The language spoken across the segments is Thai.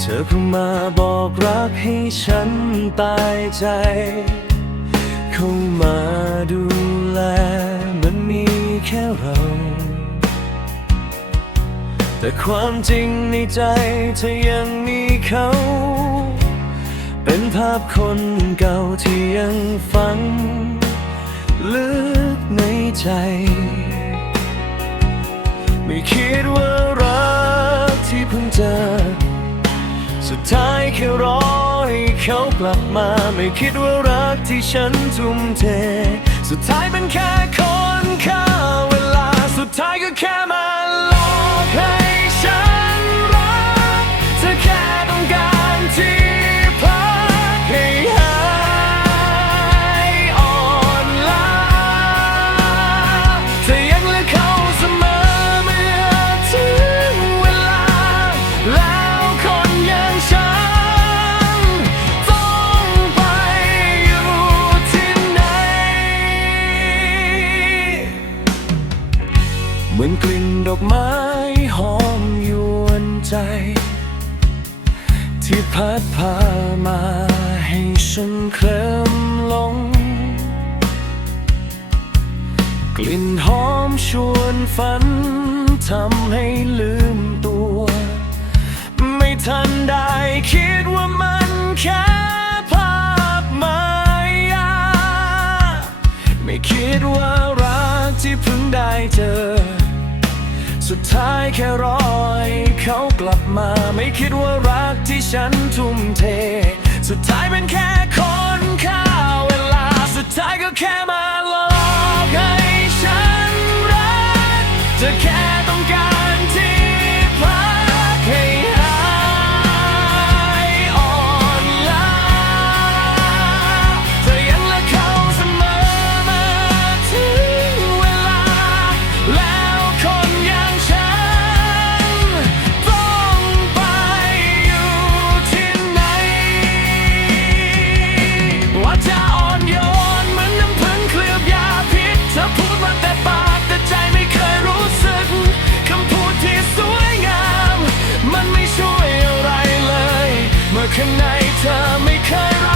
เธอเพิ่งมาบอกรักให้ฉันตายใจ เข้ามาดูแลมันมีแค่เรา แต่ความจริงในใจเธอยังมีเขา เป็นภาพคนเก่าที่ยังฝัง ลึกในใจ ไม่คิดว่า ท้ายแค่รอให้เขากลับมา ไม่คิดว่ารักที่ฉันทุ่มเท สุดท้ายเป็นแค่คนค่าเวลา สุดท้ายก็แค่มา อกไม้หอมยวนใจ ที่พัดพามาให้ฉันเคลิ้มหลง กลิ่นหอมชวนฝันทำให้ลืมตัว ไม่ทันได้คิดว่ามันแค่ภาพมายาไม่คิดว่ารักที่เพิ่งได้เจอ สุดท้ายแค่รอยเขากลับมาไม่คิดว่ารักที่ฉันทุ่มเท ข้างในเธอไม่เคยรัก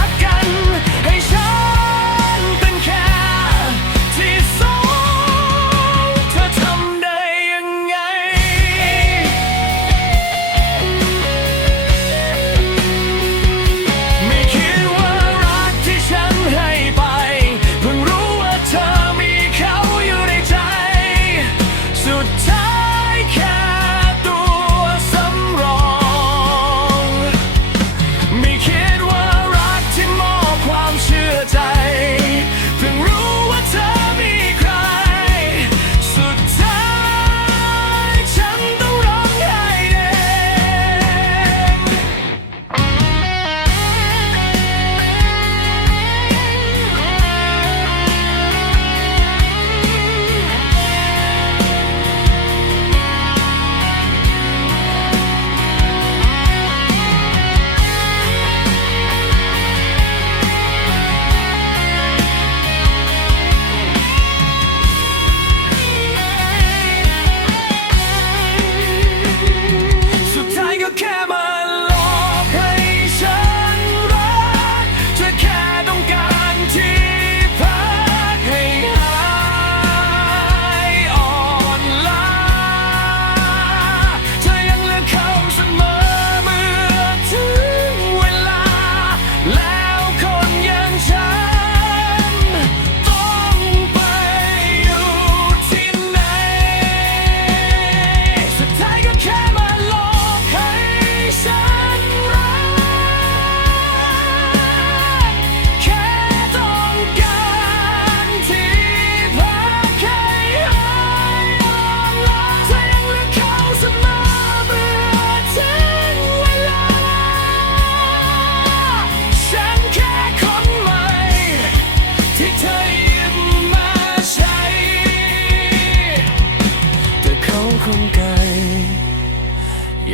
ขาคงไกล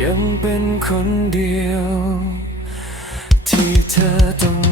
ยังเป็นคนเดียว ที่เธอต้อง